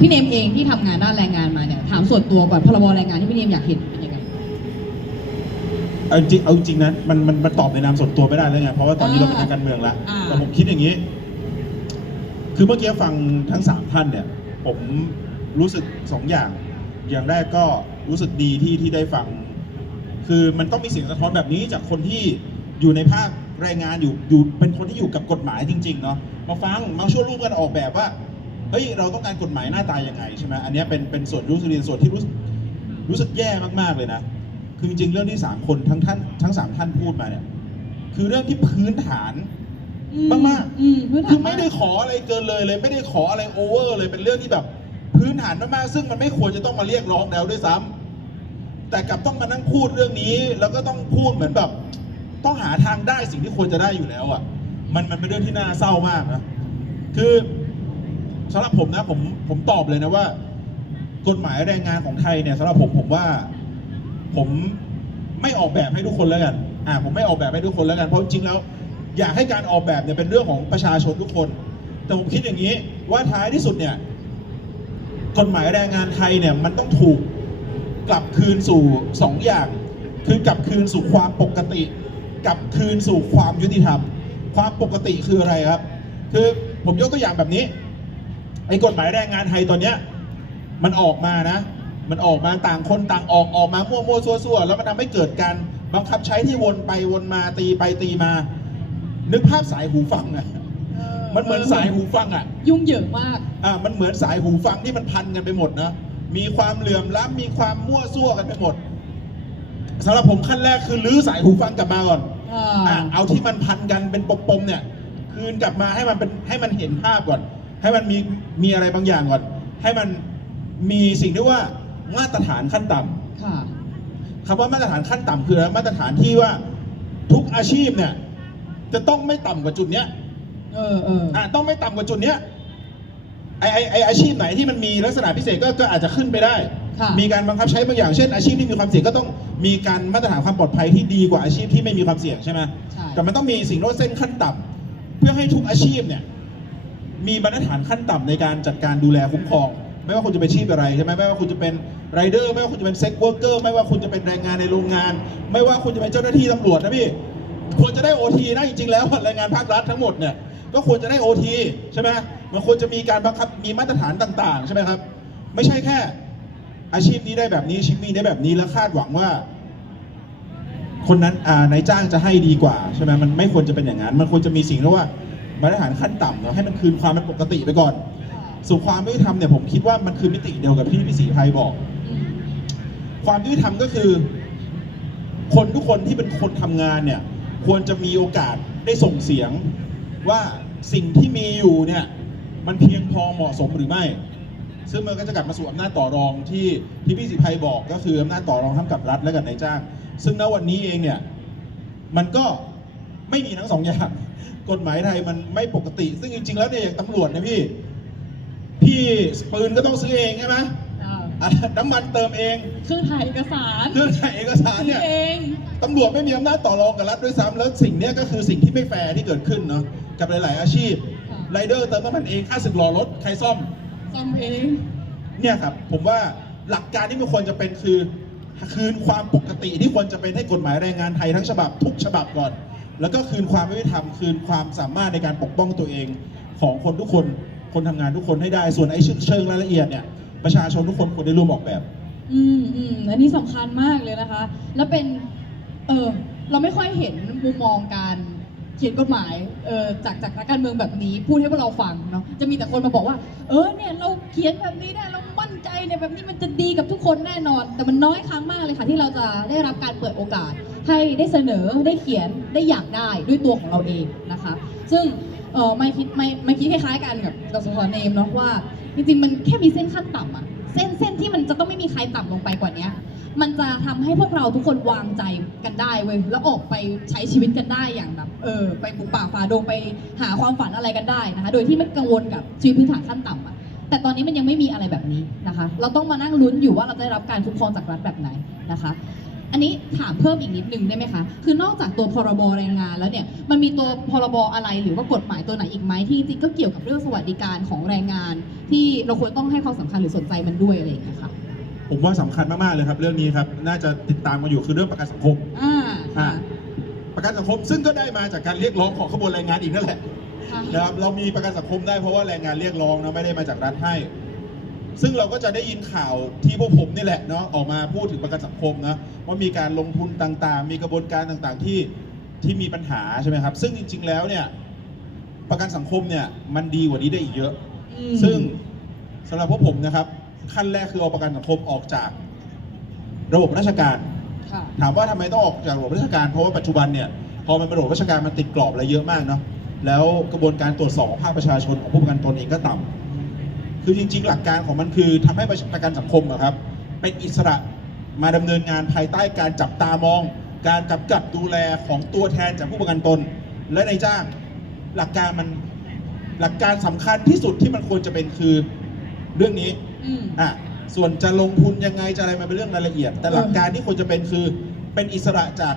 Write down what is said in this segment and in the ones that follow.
พี่เนมเองที่ทำงานด้านแรงงานมาเนี่ยถามส่วนตัวก่อนพรบแรงงานที่พี่เนมอยากเห็นเป็นยังไง เอาจริงเอาจริงนะมันมันมันตอบในนามส่วนตัวไม่ได้เลยไงเพราะว่าตอนนี้อ่าเราเป็นทางการเมืองแล้วอ่า แต่ผมคิดอย่างนี้ คือเมื่อกี้ฟังทั้งสามท่านเนี่ย ผมรู้สึกสองอย่าง อย่างแรกก็รู้สึกดีที่ที่ได้ฟัง คือมันต้องมีเสียงสะท้อนแบบนี้จากคนที่อยู่ในภาคแรงงานอยู่อยู่เป็นคนที่อยู่กับกฎหมายจริง ๆ เนาะมาฟังมาช่วยร่วมกันออกแบบว่า เฮ้ยเราต้องการกฎหมายหน้าตายังไงใช่ไหมอันเนี้ยเป็นเป็นส่วนรู้สึกเรียนส่วนที่รู้สึกรู้สึกแย่มากๆเลยนะ คือจริงๆเรื่องที่สามคนทั้งท่านทั้งสามท่านพูดมาเนี่ย คือเรื่องที่พื้นฐานมากๆอืมพื้นฐาคืนอไม่ได้ขออะไรเกินเลยเลย ไม่ได้ขออะไรโอเวอร์เลยเป็นเรื่องที่แบบ พื้นฐานมากๆซึ่งมันไม่ควรจะต้องมาเรียกร้องแล้วด้วยซ้ำแต่กลับต้องมานั่งพูดเรื่องนี้ แล้วก็ต้องพูดเหมือนแบบ ต้องหาทางได้สิ่งที่ควรจะได้อยู่แล้วอะ มันมันเป็นเรื่องที่น่าเศร้ามากนะคือ สำหรับผมนะผมผมตอบเลยนะว่า กฎหมายแรงงานของไทยเนี่ยสำหรับผมผมว่า ผมไม่ออกแบบให้ทุกคนแล้วกัน อ่า ผมไม่ออกแบบให้ทุกคนแล้วกัน เพราะจริงๆแล้ว อยากให้การออกแบบเนี่ยเป็นเรื่องของประชาชนทุกคน แต่ผมคิดอย่างนี้ ว่าท้ายที่สุดเนี่ย กฎหมายแรงงานไทยเนี่ยมันต้องถูกกลับคืนสู่สองอย่าง คือกลับคืนสู่ความปกติ กลับคืนสู่ความยุติธรรม ความปกติคืออะไรครับ คือผมยกตัวอย่างแบบนี้ ไอ้กฎหมายแรงงานไทยตอนเนี้ยมันออกมานะ มันออกมาต่างคนต่างออกออกมามั่วมั่วซั่วซั่วแล้วมันทำให้เกิดการบังคับใช้ที่วนไปวนมาตีไปตีมา นึกภาพสายหูฟังอะมันเหมือนสายหูฟังอะยุ่งเหยิงมากอ่ามันเหมือนสายหูฟังที่มันพันกันไปหมดนะมีความเหลื่อมล้ำมีความมั่วซั่วกันไปหมดสำหรับผมขั้นแรกคือรื้อสายหูฟังกลับมาก่อนอ่าอะเอาที่มันพันกันเป็นปมๆเนี่ย คืนกลับมาให้มันเป็นให้มันเห็นภาพก่อน ให้มันมีมีอะไรบางอย่างก่อน ให้มันมีสิ่งที่ว่ามาตรฐานขั้นต่ำค่ะ คำว่ามาตรฐานขั้นต่ำคืออะไรมาตรฐานที่ว่าทุกอาชีพเนี่ย จะต้องไม่ต่ำกว่าจุดเนี้ย เออเออ อะต้องไม่ต่ำกว่าจุดเนี้ยไอไอไออาชีพไหนที่มันมีลักษณะพิเศษก็ก็อาจจะขึ้นไปได้ ค่ะ มีการบังคับใช้บางอย่างเช่น อาชีพที่มีความเสี่ยงก็ต้องมีการมาตรฐานความปลอดภัยที่ดีกว่าอาชีพที่ไม่มีความเสี่ยงใช่ไหมใช่ แต่มันต้องมีสิ่งที่เรียกว่าเส้นขั้นต่ำเพื่อให้ทุกอาชีพเนี่ย มีมาตรฐานขั้นต่ำในการจัดการดูแลคุ้มครอง ไม่ว่าคุณจะเป็นชีพอะไรใช่ไหมไม่ว่าคุณจะเป็นไรเดอร์ไม่ว่าคุณจะเป็นเซ็กเวิร์กเกอร์ไม่ว่าคุณจะเป็นแรงงานในโรงงาน ไม่ว่าคุณจะเป็นเจ้าหน้าที่ตำรวจนะพี่ควรจะได้โอทีนะจริงๆแล้วแรงงานภาครัฐทั้งหมดเนี่ยก็ควรจะได้โอทีใช่ไหมมันควรจะมีการบังคับมีมาตรฐานต่างๆใช่ไหมครับ ไม่ใช่แค่ อาชีพนี้ได้แบบนี้ชีพนี้ได้แบบนี้แล้วคาดหวังว่า คนนั้นนายจ้างจะให้ดีกว่าใช่ไหมมันไม่ควรจะเป็นอย่างนั้น มันควรจะมีสิ่งเรียกว่า มาตรฐานขั้นต่ำเนาะให้มันคืนความเป็นปกติไปก่อนส่วนความไม่ยุติธรรมเนี่ยผมคิดว่ามันคือมิติเดียวกับที่พี่ศรีไพรบอก ความยุติธรรมก็คือ คนทุกคนที่เป็นคนทำงานเนี่ย ควรจะมีโอกาสได้ส่งเสียงว่าสิ่งที่มีอยู่เนี่ยมันเพียงพอเหมาะสมหรือไม่ ซึ่งมันก็จะกลับมาสู่อำนาจต่อรองที่ที่พี่สิภัยบอกก็คืออำนาจต่อรองทั้งกับรัฐและกับนายจ้าง ซึ่งณวันนี้เองเนี่ยมันก็ ไม่มีทั้งสองอย่างกฎหมายไทยมันไม่ปกติ ซึ่งจริง ๆ แล้วเนี่ยอย่างตำรวจนะพี่ พี่ปืนก็ต้องซื้อเองใช่ไหมอ่าอะน้ำมันเติมเองเครื่องถ่ายเอกสารเครื่องถ่ายเอกสารซื้เนี่อย เองตำรวจไม่มีอำนาจต่อรองกับรัฐด้วยซ้ำแล้วสิ่งเนี้ยก็คือสิ่งที่ไม่แฟร์ที่เกิดขึ้นเนาะกับหลาย ๆ อาชีพค่ะไรเดอร์เติมน้ำมันเองค่าสึกหล่อรถใครซ่อมซ่อมเอง เนี่ยครับผมว่าหลักการที่มันควรจะเป็นคือ คืนความปกติที่ควรจะเป็นให้กฎหมายแรงงานไทยทั้งฉบับทุกฉบับก่อน แล้วก็คืนความยุติธรรมคืนความสามารถในการปกป้องตัวเองของคนทุกคนคนทำงานทุกคนให้ได้ส่วนไอ้เชิงรายละเอียดเนี่ยประชาชนทุกคนควรได้ร่วมออกแบบ อืมอืมอันนี้สำคัญมากเลยนะคะ แล้วเป็นเออเราไม่ค่อยเห็นมุมมองการเขียนกฎหมายเออจากจากนักการเมืองแบบนี้ พูดให้พวกเราฟังเนาะจะมีแต่คนมาบอกว่า เออเนี่ยเราเขียนแบบนี้ได้เรามั่นใจเนี่ยแบบนี้มันจะดีกับทุกคนแน่นอน แต่มันน้อยครั้งมากเลยค่ะที่เราจะได้รับการเปิดโอกาส ให้ได้เสนอได้เขียนได้อยากได้ด้วยตัวของเราเองนะคะ ซึ่งเออไม่คิดไม่ไม่คิดคล้ายๆกันกับกับสสเนมเนาะว่า จริงๆมันแค่มีเส้นขั้นต่ำอะเส้นเส้นที่มันจะต้องไม่มีใครต่ำลงไปกว่านี้มันจะทำให้พวกเราทุกคนวางใจกันได้เว้ยแล้วออกไปใช้ชีวิตกันได้อย่างแบบเออไปบุกป่าฝ่าดงไปหาความฝันอะไรกันได้นะคะ โดยที่ไม่กังวลกับชีวิตพื้นฐานขั้นต่ำอะแต่ตอนนี้มันยังไม่มีอะไรแบบนี้นะคะ เราต้องมานั่งลุ้นอยู่ว่าเราจะได้รับการคุ้มครองจากรัฐแบบไหนนะคะ อันนี้ถามเพิ่มอีกนิดนึงได้ไหมคะ คือนอกจากตัวพรบแรงงานแล้วเนี่ย มันมีตัวพรบอะไรหรือว่ากฎหมายตัวไหนอีกไหมที่จริงๆก็เกี่ยวกับเรื่องสวัสดิการของแรงงาน ที่เราควรต้องให้ความสำคัญหรือสนใจมันด้วยอะไรอย่างเงี้ยค่ะ ผมว่าสำคัญมากๆเลยครับ เรื่องนี้ครับน่าจะติดตามกันอยู่คือเรื่องประกันสังคมอ่าอ่าค่ะประกันสังคมซึ่งก็ได้มาจากการเรียกร้องของขบวนแรงงานอีกนั่นแหละค่ะ นะครับเรามีประกันสังคมได้เพราะว่าแรงงานเรียกร้องนะไม่ได้มาจากรัฐให้ ซึ่งเราก็จะได้ยินข่าวที่พวกผมนี่แหละเนาะออกมาพูดถึงประกันสังคมนะว่ามีการลงทุนต่างๆ มีกระบวนการต่างๆที่ที่มีปัญหาใช่ไหมครับ ซึ่งจริง ๆ แล้วเนี่ยประกันสังคมเนี่ยมันดีกว่านี้ได้อีกเยอะอืมซึ่งสำหรับพวกผมนะครับ ขั้นแรกคือเอาประกันสังคมออกจาก ระบบราชการค่ะถามว่าทำไมต้องออกจากระบบราชการ เพราะว่าปัจจุบันเนี่ยพอมันเป็นระบบราชการมันติดกรอบอะไรเยอะมากเนาะแล้วกระบวนการตรวจสอบของภาคประชาชนของผู้ประกันตนเองก็ต่ำ คือจริง ๆ หลักการของมันคือทำให้ประกันสังคมอะครับ เป็นอิสระมาดำเนินงานภายใต้การจับตามอง การกำกับดูแลของตัวแทนจากผู้ประกันตน และนายจ้างหลักการมันหลักการสำคัญที่สุดที่มันควรจะเป็นคือเรื่องนี้อืมอะส่วนจะลงทุนยังไงจะอะไรมันเป็นเรื่องรายละเอียด แต่หลักการที่ควรจะเป็นคือเป็นอิสระจาก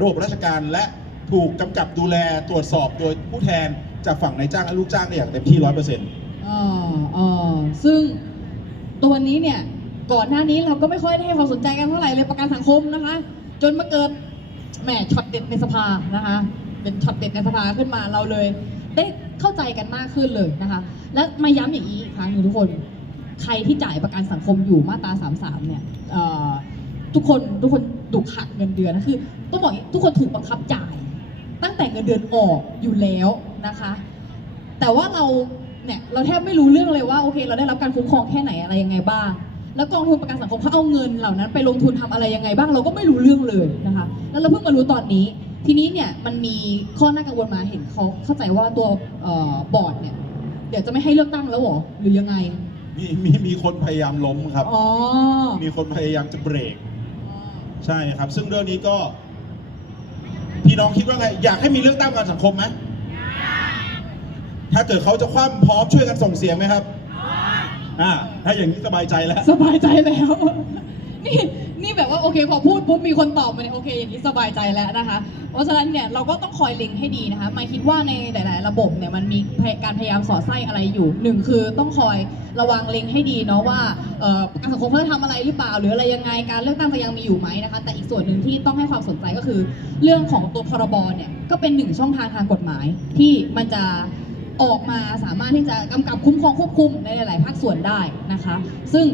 ระบบราชการและถูกกำกับดูแลตรวจสอบโดยผู้แทนจากฝั่งนายจ้างและลูกจ้างได้อย่างเต็มที่ร้อยเปอร์เซ็นต์ อ่าอ่าซึ่งตัวนี้เนี่ยก่อนหน้านี้เราก็ไม่ค่อยได้ให้ความสนใจกันเท่าไหร่เลยประกันสังคมนะคะ จนมาเกิดแหมช็อตเด็ดในสภานะคะ เป็นช็อตเด็ดในสภาขึ้นมาเราเลย ได้เข้าใจกันมากขึ้นเลยนะคะ และมาย้ำอย่างนี้อีกครั้งหนึ่งทุกคน ใครที่จ่ายประกันสังคมอยู่มาตรา 33 เนี่ยเอ่อทุกคนทุกคนถูกหักเงินเดือนนะคือต้องบอกอย่างนี้ทุกคนถูกบังคับจ่าย ตั้งแต่เงินเดือนออกอยู่แล้วนะคะ แต่ว่าเรา เนี่ยเราแทบไม่รู้เรื่องเลยว่าโอเค เราได้รับการคุ้มครองแค่ไหนอะไรยังไงบ้าง แล้วกองทุนประกันสังคมเขาเอาเงินเหล่านั้น ไปลงทุนทำอะไรยังไงบ้าง เราก็ไม่รู้เรื่องเลยนะคะ แล้วเราเพิ่งมารู้ตอนนี้ ทีนี้เนี่ยมันมีข้อน่ากังวลมาเห็นเขาเข้าใจว่าตัวเอ่อบอร์ดเนี่ยเดี๋ยวจะไม่ให้เลือกตั้งแล้วเหรอหรือยังไง มีมีมีคนพยายามล้มครับอ๋อมีคนพยายามจะเบรกใช่ครับ ซึ่งเรื่องนี้ก็ พี่น้องคิดว่าไงอยากให้มีเรื่องตั้งประกันสังคมไหม ถ้าเกิดเขาจะคว่ำพร้อมช่วยกันส่งเสียงไหมครับอ่าถ้าอย่างนี้สบายใจแล้ว สบายใจแล้ว นี่นี่แบบว่าโอเคพอพูดปุ๊บมีคนตอบมาเนี่ยโอเคอย่างนี้สบายใจแล้วนะคะ เพราะฉะนั้นเนี่ยเราก็ต้องคอยเล็งให้ดีนะคะไม่คิดว่าในหลาย ๆ ระบบเนี่ยมันมีการพยายามสอดไส้อะไรอยู่หนึ่งคือต้องคอยระวังเล็งให้ดีเนาะว่าเอ่อประกันสังคมเขาจะทำอะไรหรือเปล่า หรืออะไรยังไงการเลือกตั้งจะยังมีอยู่ไหมนะคะ แต่อีกส่วนหนึ่งที่ต้องให้ความสนใจก็คือ เรื่องของตัวพรบเนี่ยก็เป็นหนึ่งช่องทางทางกฎหมายที่มันจะ ออกมาสามารถที่จะกำกับคุ้มครองควบคุมในหลาย ๆ ภาคส่วนได้นะคะ ซึ่ง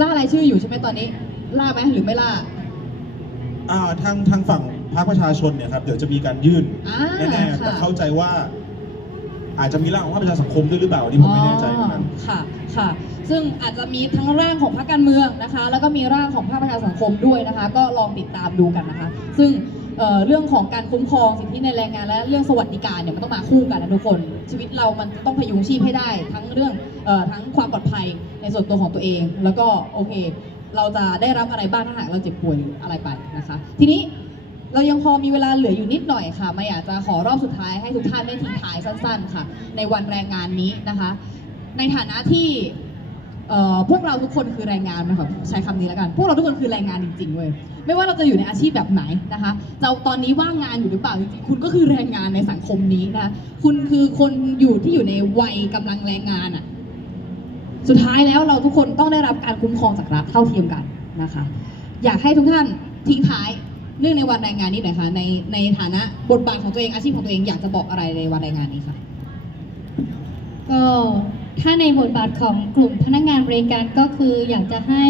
ล่ารายชื่ออยู่ใช่ไหมตอนนี้ ล่าไหมหรือไม่ล่า อ่าทางทางฝั่งพรรคประชาชนเนี่ยครับเดี๋ยวจะมีการยื่นอ่าแน่ๆแต่ค่ะ เข้าใจว่า อาจจะมีร่างของภาคประชาสังคมด้วยหรือเปล่าอันนี่ผมไม่แน่ใจเหมือนกัน อ๋อค่ะ ค่ะ ซึ่งอาจจะมีทั้งร่างของพรรคการเมืองนะคะ แล้วก็มีร่างของภาคประชาสังคมด้วยนะคะ ก็ลองติดตามดูกันนะคะ ซึ่ง เอ่อเรื่องของการคุ้มครองสิทธิในแรงงานและเรื่องสวัสดิการเนี่ยมันต้องมาคู่กันนะทุกคน ชีวิตเรามันต้องพยุงชีพให้ได้ ทั้งเรื่องเอ่อทั้งความปลอดภัยในส่วนตัวของตัวเอง แล้วก็โอเค เราจะได้รับอะไรบ้างถ้าหากเราเจ็บป่วยออะไรไปนะคะ ทีนี้เรายังพอมีเวลาเหลืออยู่นิดหน่อยค่ะมาอยากจะขอรอบสุดท้ายให้ทุกท่านได้ทิ้งท้ายสั้น ๆ ค่ะ ในวันแรงงานนี้นะคะ ในฐานะที่ เอ่อพวกเราทุกคนคือแรงงานนะคะใช้คำนี้แล้วกัน พวกเราทุกคนคือแรงงานจริงๆเว้ยไม่ว่าเราจะอยู่ในอาชีพแบบไหนนะคะเราตอนนี้ว่างงานอยู่หรือเปล่าจริงๆคุณก็คือแรงงานในสังคมนี้นะคะคุณคือคนอยู่ที่อยู่ในวัยกำลังแรงงานอะสุดท้ายแล้วเราทุกคนต้องได้รับการคุ้มครองจากรัฐเท่าเทียมกันนะคะ อยากให้ทุกท่านทิ้งท้ายเนื่องในวันแรงงานนี้หน่อยค่ะในในฐานะบทบาทของตัวเองอาชีพของตัวเองอยากจะบอกอะไรในวันแรงงานนี้ค่ะ ก็ ถ้าในบทบาทของกลุ่มพนักงานบริการก็คืออยากจะให้